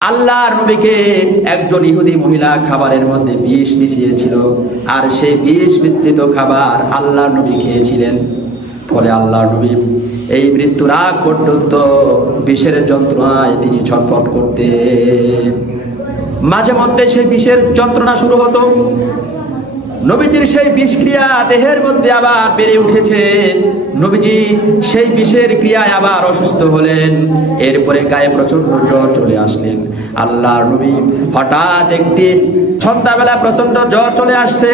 আল্লাহর নবীকে একজন ইহুদি মহিলা খাবারের মধ্যে বিষ মিশিয়েছিল, আর সেই বিষ মিশ্রিত খাবার আল্লাহর নবী খেয়েছিলেন। ফলে আল্লাহর নবী এই মৃত্যুর আগ পর্যন্ত বিষের যন্ত্রণায় তিনি ছটফট করতেন। মাঝে মধ্যে সেই বিষের যন্ত্রণা শুরু হতো। নবীজির সেই বিষ ক্রিয়া দেহের মধ্যে আবার বেড়ে উঠেছে। নবীজি সেই বিষের ক্রিয়ায় আবার অসুস্থ হলেন। এরপরে গায়ে প্রচন্ড জ্বর চলে আসলেন। আল্লাহর নবী হঠাৎ একদিন সন্ধ্যাবেলা প্রচন্ড জ্বর চলে আসছে।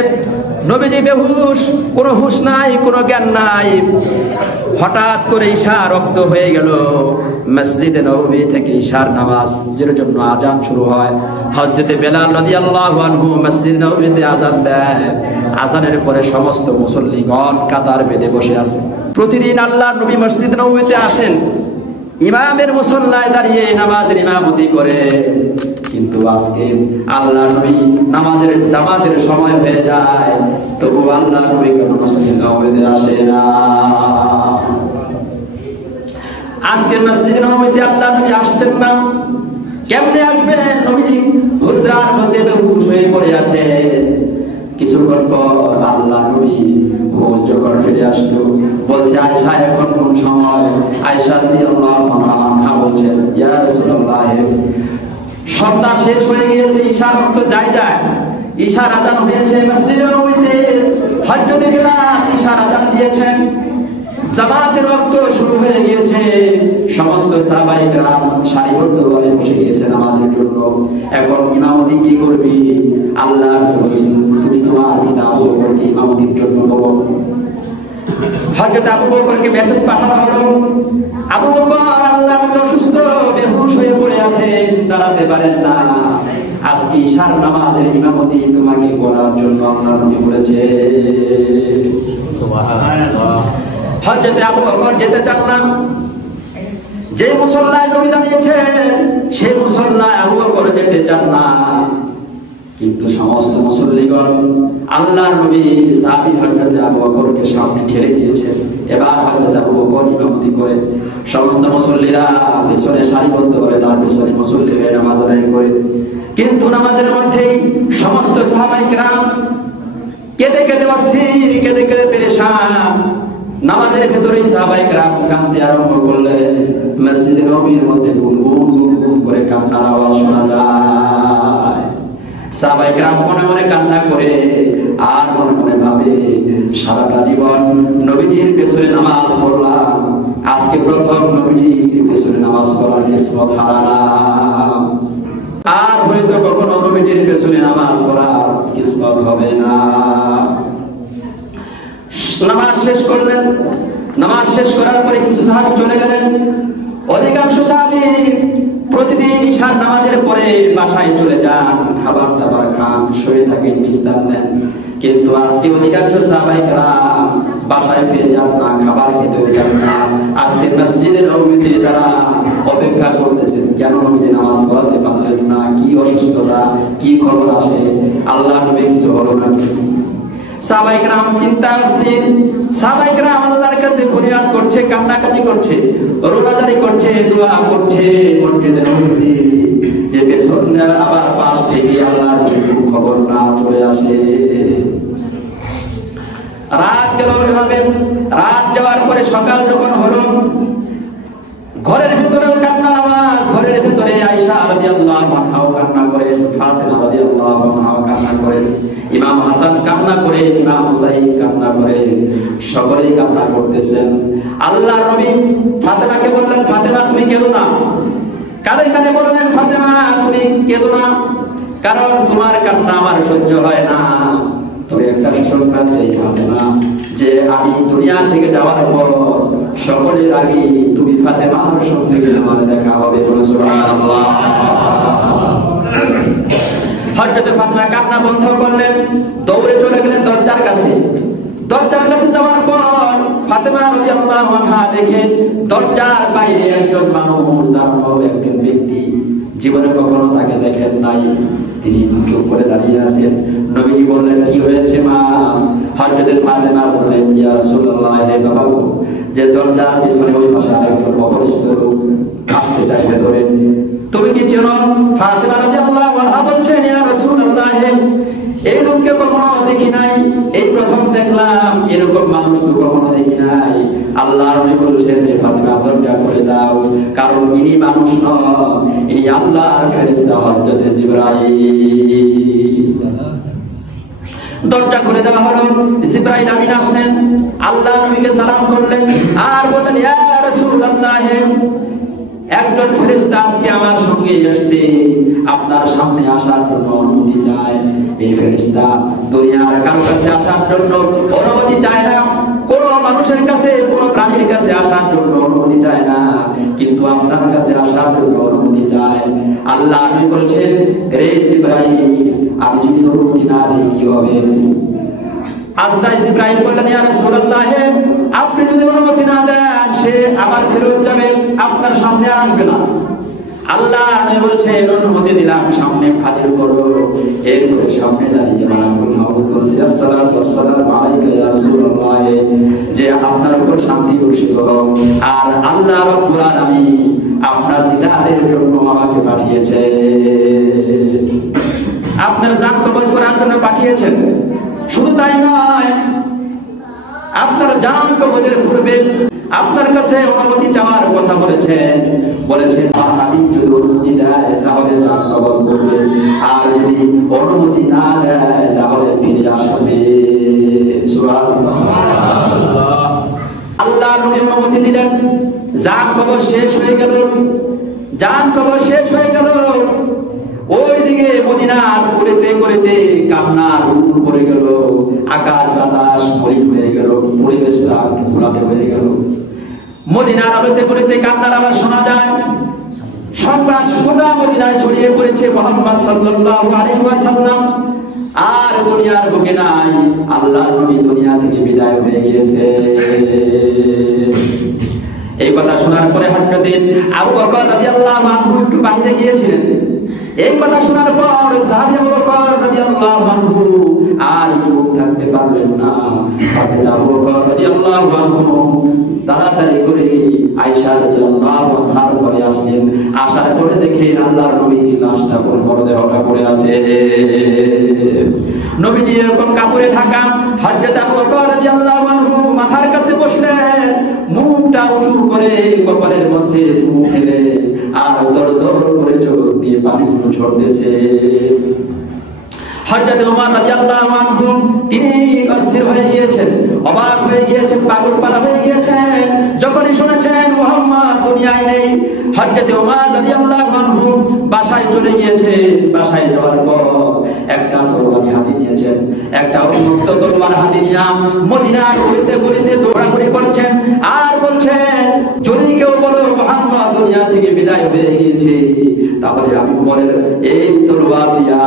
নবীজি বেহুশ, কোনো হুঁশ নাই, কোনো জ্ঞান নাই। হঠাৎ করে ঈশা রক্ত হয়ে গেল। মসজিদে নববী থেকে ঈশার নামাজের জন্য আজান শুরু হয়। হযরতে বেলাল রাদিয়াল্লাহু আনহু মসজিদ নববীতে আজান দেয়। আজানের পরে সমস্ত মুসল্লিগণ কাতার বেঁধে বসে আছে। প্রতিদিন আল্লাহর নবী মসজিদ নববীতে আসেন, ইমামের মুসল্লায় দাঁড়িয়ে নামাজের ইমামতি করে। কিন্তু আজকে আল্লাহর নবী নামাজের জামাতের সময় হয়ে যায়, তবু আল্লাহর নবী কেন মসজিদ নববীতে আসে না? আজকে মসজিদ নববীতে আল্লাহর নবী আসছেন না। কেমনে আসবেন? নবীজি হুজরার মধ্যে বেহুশ হয়ে পড়ে আছেন। কিছুক্ষণ পর আল্লাহর নবী হুঁশ যখন ফিরে আসলো, বলছে আয়েশা এখন কোন সময়? আয়েশা রাদিয়াল্লাহু আনহা বলছেন, ইয়া রাসূলুল্লাহ, সন্ধ্যা শেষ হয়ে গিয়েছে, ঈশার রক্ত যায়। ঈশার আজান হয়েছে মসজিদে নববীতে। হযরতে বেলাল ঈশার আজান দিয়েছেন। জামাতের রক্ত শুরু হয়ে গিয়েছে। সমস্ত সাহাবায়ে কেরাম সারিবদ্ধভাবে বসে গিয়েছে নামাজের জন্য। এখন ইমামতি কি করবি? আল্লাহ বলেছেন, তুমি তোমার পিতা আবু বকরকে ইমামতির জন্য বলো। হযরত আবু বকরকে মেসেজ পাঠানো হলো। আবু বকর আল্লাহর নবী অসুস্থ, বেহুশ হয়ে পড়ে আছেন, দাঁড়াতে পারেন না। আজকে ঈশার নামাজের ইমামতি তোমাকে করার জন্য আল্লাহর নবী বলেছে। সুবহানাল্লাহ। হযরত আবু বকর যেতে চান না। যে মুসল্লায় নবী দাঁড়িয়েছেন সেই মুসল্লায় আবু বকর যেতে চান না। কিন্তু সমস্ত মুসল্লিগণ আল্লাহর নবী সাহাবী হযরত আবু বকরকে সামনে ঠেলে দিয়েছেন। এবার হযরত আবু বকর ইমামতি করে, সমস্ত মুসল্লিরা পেছনে সারিবদ্ধ করে তার পেছনে মুসল্লি হয়ে নামাজ আদায় করে। কিন্তু নামাজের মধ্যেই সমস্ত সাহাবায়ে কেরাম কেঁদে কেঁদে অস্থির, কেঁদে কেঁদে পেরেশান। নামাজের ভেতরেই সাহাবায়ে কেরাম কাঁদতে আরম্ভ করলেন। মসজিদে নববীর মধ্যে গুনগুন গুনগুন করে কান্নার আওয়াজ শোনা যায়। সাহাবায়ে কেরাম মনে মনে কান্না করে আর মনে মনে ভাবে, সারাটা জীবন নবীজির পেছনে নামাজ পড়লাম, আজকে প্রথম নবীজির পেছনে নামাজ পড়ার কিসমত হারালাম। আর হয়তো কখনো নবীজির পেছনে নামাজ পড়ার কিসমত হবে না। নামাজ শেষ করলেন। নামাজ শেষ করার পরে কিছু সাহাবী চলে গেলেন। অধিকাংশ সাহাবী প্রতিদিন ঈশার নামাজের পরে বাসায় চলে যান, খাবার দাবার খান, শুয়ে থাকেন, বিশ্রাম নেন। কিন্তু আজকে অধিকাংশ সাহাবায়ে কেরাম বাসায় ফিরে যান না, খাবার খেতেও যান না। আজকে মসজিদে নববীতে তারা অপেক্ষা করতেছেন, কেন নবীজি নামাজ পড়াতে পারলেন না, কি অসুস্থতা, কি খবর আসে, আল্লাহ নবী কিছু হলো নাকি। সাহাবায়ে কেরাম চিন্তায় অস্থির। সাহাবায়ে কেরাম আল্লাহর কাছে ফরিয়াদ করছে, কান্নাকাটি করছে, রোজাদারি করছে, দোয়া করছে মসজিদে নববীতে, যে পেছনে আবার পাশ থেকে আল্লাহর খবর না চলে আসে। রাত গেল এভাবে। রাত যাওয়ার পরে সকাল যখন হলো, ঘরের ভিতরেও কান্নার আওয়াজ। ঘরের ভিতরে আয়েশা রাদিয়াল্লাহু আনহাও কান্না করেন, ফাতেমা রাদিয়াল্লাহু আনহাও কান্না করেন, ইমাম হাসান কান্না করেন, ইমাম হুসাইন কান্না করেন, সকলেই কান্না করতেছেন। আল্লাহর নবী ফাতেমাকে বললেন, ফাতেমা তুমি কেঁদো না। কাঁদে কাঁদে বললেন, ফাতেমা তুমি কেঁদো না, কারণ তোমার কান্না আমার সহ্য হয় না। তবে একটা সুসংবাদ দেই ফাতেমা, যে আমি দুনিয়া থেকে যাওয়ার পর সকলের আগে তুমি ফাতেমার সঙ্গে আমার দেখা হবে। সুবহানাল্লাহ। হযরত ফাতেমা কান্না বন্ধ করলেন, দৌড়ে চলে গেলেন দরজার কাছে। দরজার কাছে যাওয়ার পর ফাতেমা রাদিয়াল্লাহু আনহা দেখেন দরজার বাইরে একজন মানুষ দাঁড়ানো, একজন ব্যক্তি। জীবনে কখনো তাকে দেখেন নাই, তিনি চুপ করে দাঁড়িয়ে আছেন। নবীজি বললেন, কি হয়েছে মা? হযরত ফাতেমা বললেন, ইয়া রাসূলুল্লাহ, হে বাবা, যে দরজার পিছনে ওই পাশে আরেকজন অপরিচিত লোক আসতে চাই ভেতরে। তুমি কি চেনো? ফাতিমা রাদিয়াল্লাহু আনহা বলছেন, ইয়া রাসূলুল্লাহ, এই লোককে কখনো দেখি নাই, এই প্রথম দেখলাম, এরকম মানুষ তো কখনো দেখি নাই। আল্লাহর নবী বলছেন, ফাতিমা দরজা খুলে দাও, কারণ ইনি মানুষ নন, ইনি আল্লাহর ফেরেশতা হযরত জিবরাইল। দরজা খুলে দেওয়া হলো। জিবরাইল আমিন আসলেন, আল্লাহর নবীকে সালাম করলেন আর বললেন, ইয়া রাসূলুল্লাহ, একজন ফেরেশতা আজকে আমার সঙ্গে এসেছে, আপনার সামনে আসার জন্য অনুমতি চায়। এই ফেরেশতা দুনিয়ার কারো কাছে আসার জন্য অনুমতি চায় না, কোন মানুষের কাছে, কোন প্রাণীর কাছে আসার জন্য অনুমতি চায় না, কিন্তু আপনার কাছে আসার জন্য অনুমতি চায়। আল্লাহ নবী বলছেন, রে জিবরাইল, আমি যদি অনুমতি না দিই কি হবে? আজরাইল জিবরাইল বললেন, ইয়া রাসূলুল্লাহ, আপনি যদি অনুমতি না দেন, সে আবার ফেরত যাবে, আপনার সামনে আসবে না। আল্লাহ নবী বলছেন, অনুমতি দিলাম, সামনে হাজির করো। এরপরে সামনে দাঁড়িয়ে মালাকুল মাউত বলছে, আসসালাতু ওয়াসসালামু আলাইকা ইয়া রাসূলুল্লাহ, যে আপনার উপর শান্তি বর্ষিত হোক, আর আল্লাহ রাব্বুল আলামিন আপনার দিদারের জন্য আমাকে পাঠিয়েছে, আপনার জান কবজ করার জন্য পাঠিয়েছেন। শুধু তাই নয়, আপনার জান কবজের পূর্বে আপনার কাছে অনুমতি চাওয়ার কথা বলেছেন। আমি যদি অনুমতি দেয় তাহলে জান কবজ করবে, আর যদি অনুমতি না দেয় তাহলে ফিরে আসবে। সুবহানাল্লাহ। আল্লাহ নবী অনুমতি দিলেন, জান কবজ শেষ হয়ে গেল। জান কবজ শেষ হয়ে গেল, ওইদিকে মদিনার করিতে করিতে কান্নার রূপ পড়ে গেল, আকাশ বাতাস মলিন হয়ে গেল, পরিবেশটা ঘোলাটে হয়ে গেল। মদিনার আলোতে করিতে কান্নার আওয়াজ শোনা যায়। সংবাদ সোজা মদিনায় ছড়িয়ে পড়েছে, মুহাম্মদ সাল্লাল্লাহু আলাইহি ওয়াসাল্লাম আর দুনিয়ার বুকে নাই, আল্লাহর নবী দুনিয়া থেকে বিদায় হয়ে গিয়েছে। এই কথা শোনার পরে হযরত আবু বকর রাদিয়াল্লাহু আনহু একটু বাইরে গিয়েছিলেন। এই কথা শোনার পর সাহাবী আবু বকর রাদিয়াল্লাহু আনহু আর চুপ থাকতে পারলেন না। হযরত আবু বকর রাদিয়াল্লাহু আনহু তাড়াতাড়ি করে আয়েশা রাদিয়াল্লাহু আনহার ঘরে আসলেন। আসার পরে দেখেন আল্লাহর নবীর লাশটা মরদেহটা পড়ে আছে। নবীজি এরকম কাপড়ে ঢাকা। হযরত আবু বকর রাদিয়াল্লাহু আনহু মাথার কাছে বসলেন, মুখটা উঁচু করে কপালের মধ্যে চুমু খেলে আর দরদর করে চোখ দিয়ে পানি ঝরতেছে। হযরত ওমর রাদিয়াল্লাহু আনহু তিনি অস্থির হয়ে গিয়েছেন, অবাক হয়ে গিয়েছেন, পাগলপারা হয়ে গিয়েছেন যখনই শুনেছেন মুহাম্মদ দুনিয়ায় নেই। হযরত ওমর রাদিয়াল্লাহু আনহু বাসায় চলে গিয়েছেন। বাসায় যাওয়ার পর একটা তরবারি হাতে নিয়েছেন, একটা উন্মুক্ত তরবারি হাতে নিয়ে মদিনার গলিতে গলিতে দৌড়াদৌড়ি করছেন আর বলছেন, যদি কেউ বলো মুহাম্মদ দুনিয়া থেকে বিদায় হয়ে গিয়েছে, তাহলে আমি ওমরের এই তরবারি দিয়া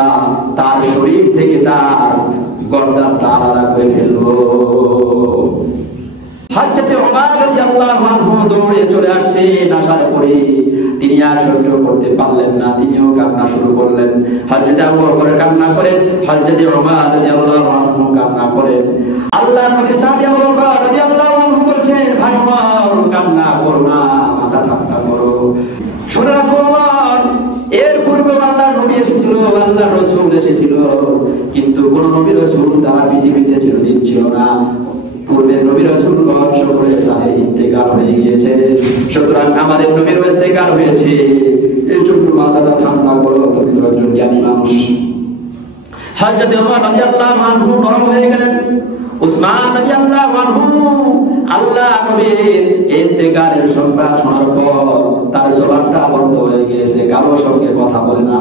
তার শরীর থেকে তার গর্দানটা আলাদা করে ফেলবো। হযরত ওমর রাদিয়াল্লাহু আনহু দৌড়ে চলে আসছেন। আসার পরে তিনি আর সহ্য করতে পারলেন না, তিনিও কান্না শুরু করলেন। হযরত আবু বকর কান্না করেন, হযরত ওমর রাদিয়াল্লাহু আনহু কান্না করেন। আল্লাহর নবী সাহাবী আবু বকর রাদিয়াল্লাহু আনহু বলছেন, ভাই ওমর কান্না করো না, মাথা ঠান্ডা করো। শুনে রাখো ওমর, এর পূর্বে আল্লাহর নবী এসেছিল, আল্লাহর রাসূল এসেছিল, কিন্তু কোন নবী রাসূল তারা পৃথিবীতে চিরদিন ছিল না। পূর্বের নবী রাসূলগণ সকলে তাদের ইন্তেকাল হয়ে গিয়েছে, সুতরাং আমাদের নবীর ইন্তেকাল হয়েছে, এই জন্য মাথাটা ঠান্ডা করো, তুমি তো একজন জ্ঞানী মানুষ। হযরত ওমর রাদিয়াল্লাহু আনহু নরম হয়ে গেলেন। উসমান রাদিয়াল্লাহু আনহু আল্লাহ নবীর ইন্তেকালের সংবাদ শোনার পর তার জবানটা বন্ধ হয়ে গিয়েছে, কারো সঙ্গে কথা বলে না,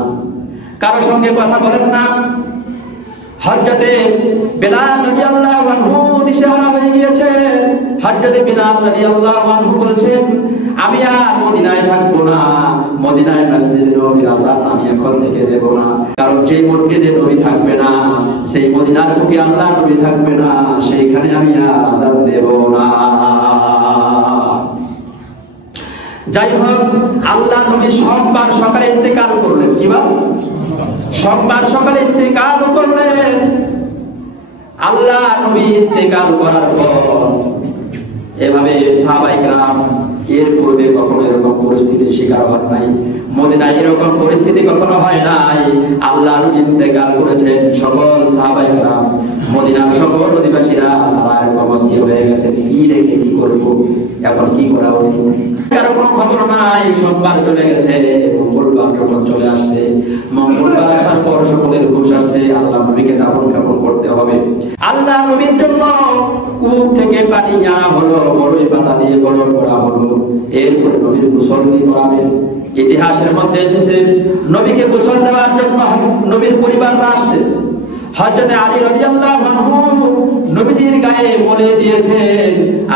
কারো সঙ্গে কথা বলেন না। হযরত বিলাল রাদিয়াল্লাহু আনহু দিশেহারা হয়ে গিয়েছেন। হযরত বিলাল রাদিয়াল্লাহু আনহু বলছেন, আমি আর মদিনায় থাকবো না, মদিনায় মসজিদে নববীর আযান আমি এখন থেকে দেব না, কারণ যে মসজিদে নবী থাকবে না, সেই মদিনার বুকে আল্লাহ নবী থাকবে না, সেইখানে আমি আর আযান দেব না। যাই হোক, আল্লাহ নবী সোমবার সকালে ইন্তেকাল করলেন। কিবা সোমবার সকালে ইন্তেকাল করলেন। আল্লাহ নবী ইন্তেকাল করার পর এভাবে সাহাবায়ে কেরাম এর পূর্বে কখনো এরকম পরিস্থিতির শিকার হন নাই। মদিনায় এরকম পরিস্থিতি কখনো হয় নাই। আল্লাহর নবী ইন্তেকাল করেছেন, সকল সাহাবায়ে কেরাম মদিনার সকল অধিবাসীরা তারা এরকম অস্থির হয়ে গেছে, কি রেখে কি করবো, এখন কি করা উচিত। কারো কোনো খবর নাই। সোমবার চলে গেছে, মঙ্গলবার যখন চলে আসছে, মঙ্গলবার আসার পর সকলের হুঁশ আসছে আল্লাহ নবীকে দাফন কাফন করতে হবে। আল্লাহ নবীর জন্য কূপ থেকে পানি আনা হলো, বড়ই পাতা দিয়ে গরম করা হলো। এরপরে নবীর গোসল করাবেন। ইতিহাসের মধ্যে এসেছে নবীকে গোসল দেওয়ার জন্য নবীর পরিবাররা আসছে। হযরত আলী রাদিয়াল্লাহু আনহু নবীজির গায়ে মলে দিয়েছেন,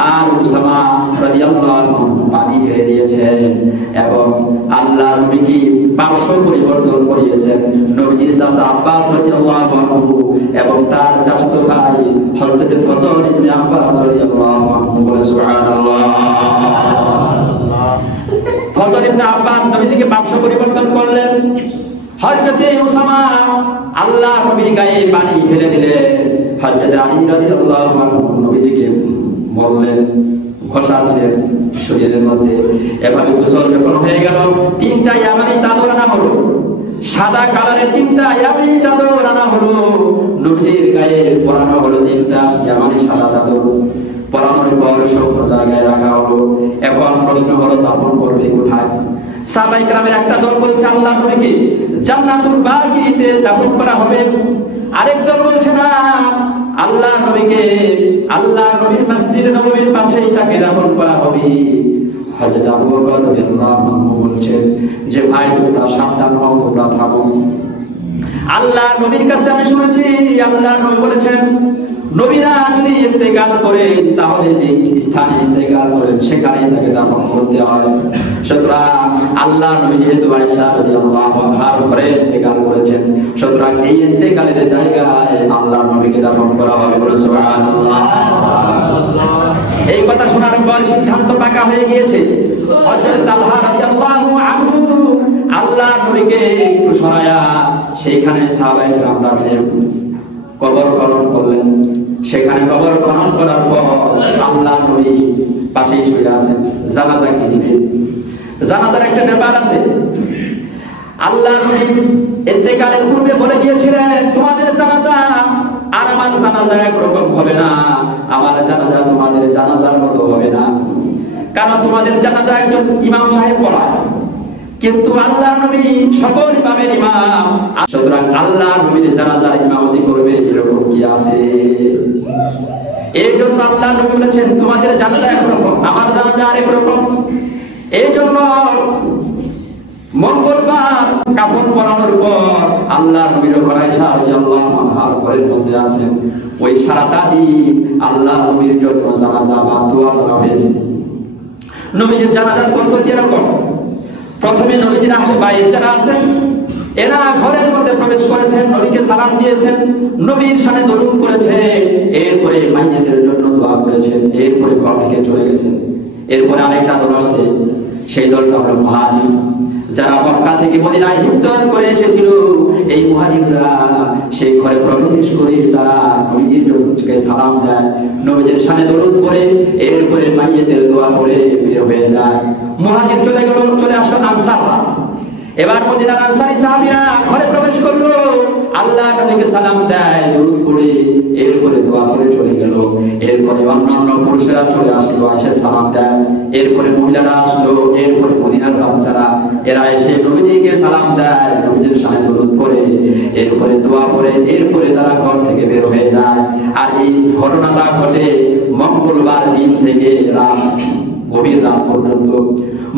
আর উসামা রাদিয়াল্লাহু আনহু পানি ঢেলে দিয়েছেন এবং আল্লাহ নবীকে পার্শ্ব পরিবর্তন করিয়েছেন। নবীজির চাচা আব্বাস রাদিয়াল্লাহু আনহু এবং তার চাচাতো ভাই হযরত ফজল ইবনে আব্বাস রাদিয়াল্লাহু আনহু বলে সুবহানাল্লাহ। ফজল ইবনে আব্বাস নবীজিকে পার্শ্ব পরিবর্তন করলেন। হযরত উসামা আল্লাহ নবীর গায়ে পানি ঢেলে দিলেন। হযরত আলী রাদিয়াল্লাহু আনহু নবীজিকে বললেন, ঘষা দিলেন শরীরের মধ্যে। এভাবে গোসল যখন হয়ে গেল, তিনটা ইয়ামানি চাদর আনা হলো, সাদা কালারের তিনটা ইয়ামানি চাদর আনা হলো। নবীজির গায়ে পরানো হলো তিনটা ইয়ামানি সাদা চাদর। পরানোর পর সব জায়গায় রাখা হলো। এখন প্রশ্ন হলো দাফন করবে কোথায়? সাহাবায়ে কেরামের একটা দল বলছে আল্লাহ নবীকে জান্নাতুল বাকিতে দাফন করা হবে। আরেক দল বলছে না, আল্লাহ নবীকে আল্লাহ নবীর মসজিদে নববীর পাশেই তাকে দাফন করা হবে। হযরত আবু বকর রাদিয়াল্লাহু আনহু বলছেন যে ভাই তোমরা সাবধান হও, তোমরা থামো। আল্লাহ নবীর কাছে আমি শুনেছি আল্লাহ নবী বলেছেন নবীরা যদি ইন্তেকাল করেন তাহলে যে স্থানে ইন্তেকাল করেন সেখানেই তাকে দাফন করতে হয়। সুতরাং আল্লাহ নবী যেহেতু আয়েশা রাদিয়াল্লাহু আনহার ঘরে ইন্তেকাল করেছেন, সুতরাং এই ইন্তেকালের জায়গায় আল্লাহ নবীকে দাফন করা হবে। বলে সুবহানাল্লাহ। এই কথা শোনার পর সিদ্ধান্ত পাকা হয়ে গিয়েছে। হযরত তালহা রাদিয়াল্লাহু আনহু আল্লাহ নবীকে একটু সরায়া সেইখানে সাহাবায়ে কেরামরা মিলে কবর খনন করলেন। সেখানে কবর খনন করার পর আল্লাহ নবী পাশেই শুয়ে আছেন। জানাজা কি দিবেন? জানাজার একটা ব্যাপার আছে। আল্লাহ নবী ইন্তেকালের পূর্বে বলে গিয়েছিলেন তোমাদের জানাজা আর আমার জানাজা একরকম হবে না, আমার জানাজা তোমাদের জানাজার মতো হবে না। কারণ তোমাদের জানাজা একজন ইমাম সাহেব পড়ায়, কিন্তু আল্লাহ নবী সকল ইমামের ইমাম। সুতরাং আল্লাহ নবীর জানাজার ইমামতি করবে এরকম কি আছে? এই জন্য আল্লাহ নবী বলেছেন তোমাদের জানাজা একরকম, আমার জানাজা আরেক রকম। এই জন্য মঙ্গলবার কাফন পরানোর পর আল্লাহ নবীর আয়েশা রাদিয়াল্লাহু আনহার ঘরের মধ্যে আছেন। ওই সারাটা দিন আল্লাহ নবীর জন্য জানাজা বা দোয়া করা হয়েছে। নবীর জানাজার পদ্ধতি এরকম, প্রথমে নবীজির আহলে বাইত যারা আছেন এরা ঘরের মধ্যে প্রবেশ করেছেন, নবীকে সালাম দিয়েছেন, নবীর শানে দরুদ পড়েছেন, এরপরে মাইয়াতের জন্য দোয়া করেছেন, এরপরে ঘর থেকে চলে গেছেন। এরপরে আরেকটা দল আসছে, সেই দলটা হলো মুহাজির, যারা মক্কা থেকে মদিনায় হিজরত করে এসেছিল। এই মুহাজিররা সেই ঘরে প্রবেশ করে তারা নবীজিকে সালাম দেয়, নবীজির শানে দরুদ পড়ে, এরপরে মাইয়াতের দোয়া পড়ে বের হয়ে যায়। মুহাজির চলে গেল, চলে আসলো আনসাররা। এবার মদিনার আনসারী সাহাবীরা ঘরে প্রবেশ করলো, আল্লাহ নবীকে সালাম দেয়, দরুদ পড়ে, এরপরে দোয়া করে চলে গেল। এরপরে অন্যান্য পুরুষেরা চলে আসলো, এসে সালাম দেয়, এরপরে মহিলারা আসলো, এরপরে মদিনার বাচ্চারা এরা এসে নবীজিকে সালাম দেয়, নবীজির শানে দরুদ পড়ে, এরপরে দোয়া করে, এরপরে তারা ঘর থেকে বের হয়ে যায়। আর এই ঘটনাটা ঘটে মঙ্গলবার দিন থেকে গভীর রাত পর্যন্ত।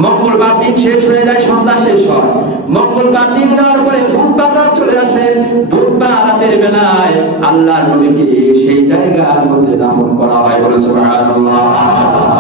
মঙ্গলবার দিন শেষ হয়ে যায়, সন্ধ্যা শেষ হয়। মঙ্গলবার দিন যাওয়ার পরে বুধবার রাত চলে আসে। বুধবার রাতের বেলায় আল্লাহর নবীকে সেই জায়গার মধ্যে দাফন করা হয়। বলে সুবহানাল্লাহ।